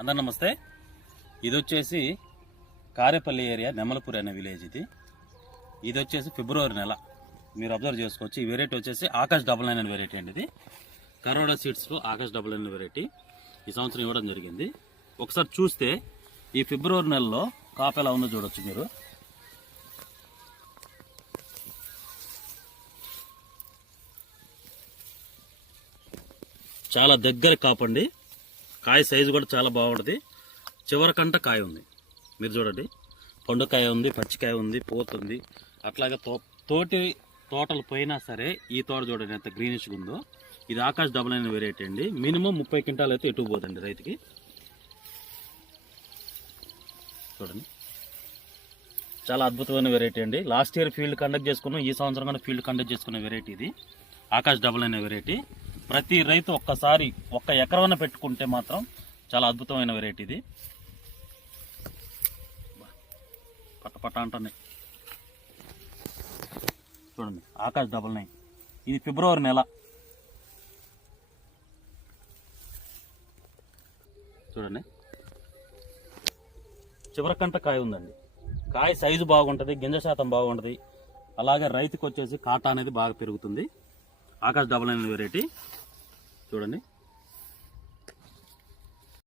అందరు నమస్తే. ఇది వచ్చేసి కారేపల్లి ఏరియా నెమలపూరి అనే విలేజ్. ఇది వచ్చేసి ఫిబ్రవరి నెల మీరు అబ్జర్వ్ చేసుకోవచ్చు. ఈ వెరైటీ వచ్చేసి ఆకాష్ 99 అనే వెరైటీ అండి. ఇది కరోడా సీడ్స్లో ఆకాష్ 99 అనే వెరైటీ ఈ సంవత్సరం ఇవ్వడం జరిగింది. ఒకసారి చూస్తే ఈ ఫిబ్రవరి నెలలో కాపు ఎలా ఉందో చూడొచ్చు మీరు. చాలా దగ్గర కాపండి. కాయ సైజు కూడా చాలా బాగుంటుంది. చివరికంట కాయ ఉంది, మీరు చూడండి. పండుకాయ ఉంది, పచ్చికాయ ఉంది, పోతుంది. అట్లాగే తోటి తోటలు పోయినా సరే ఈ తోట చూడండి ఎంత గ్రీనిష్గా ఉందో. ఇది ఆకాష్ 99 వెరైటీ అండి. మినిమం 30 క్వింటాలు అయితే ఎటు పోదండి రైతుకి. చూడండి, చాలా అద్భుతమైన వెరైటీ అండి. లాస్ట్ ఇయర్ ఫీల్డ్ కండక్ట్ చేసుకున్నాం, ఈ సంవత్సరం కూడా ఫీల్డ్ కండక్ట్ చేసుకున్న వెరైటీ ఇది ఆకాష్ 99 వెరైటీ. ప్రతి రైతు ఒక్కసారి ఒక్క ఎకరాన పెట్టుకుంటే మాత్రం చాలా అద్భుతమైన వెరైటీ ఇది. పట్టపట్ట అంటుంది చూడండి, ఆకాష్ 99. ఇది ఫిబ్రవరి నెల. చూడండి, చివరికంట కాయ ఉందండి. కాయ సైజు బాగుంటుంది, గింజ శాతం బాగుంటుంది. అలాగే రైతుకి వచ్చేసి కాటా అనేది బాగా పెరుగుతుంది. ఆకాష్ 99 వెరైటీ చూడండి.